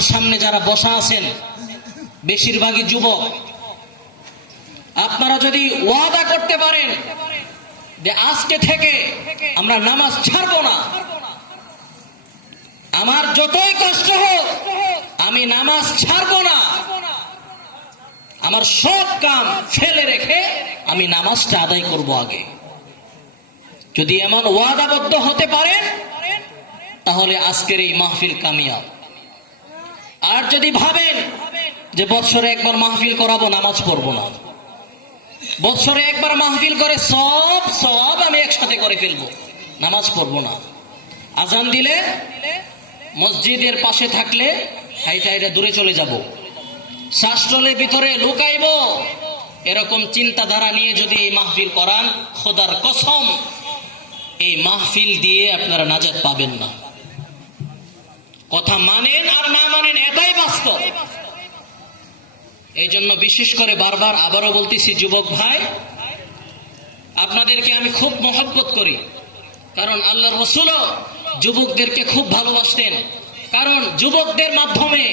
আমার সামনে যারা বসা আছেন বেশিরভাগই যুবক, আপনারা যদি ওয়াদা করতে পারেন যে আজকে থেকে আমরা নামাজ ছাড়বো না, আমার যতই কষ্ট হোক আমি নামাজ ছাড়বো না, আমার সব কাম ফেলে রেখে আমি নামাজটা আদায় করব আগে, যদি এমন ওয়াদাবদ্ধ হতে পারেন তাহলে আজকের এই মাহফিল কামিয়াব। আর যদি ভাবেন যে বৎসরে একবার মাহফিল করাবো, নামাজ পড়বো না, বৎসরে একবার মাহফিল করে সব আমি একসাথে করে ফেলবো, নামাজ পড়বো না, আজান দিলে মসজিদের পাশে থাকলে হাইটা দূরে চলে যাব, শাস্ত্রলের ভিতরে লুকাইব, এরকম চিন্তাধারা নিয়ে যদি এই মাহফিল করান, খোদার কসম এই মাহফিল দিয়ে আপনারা নাজাত পাবেন না। কথা মানেন আর না মানেন এটাই বাস্তব। এই জন্য বিশেষ করে বারবার আবারও বলতেছি, যুবক ভাই আপনাদেরকে আমি খুব মহব্বত করি, কারণ আল্লাহর রাসূলও যুবকদেরকে খুব ভালোবাসতেন, কারণ যুবকদের মাধ্যমে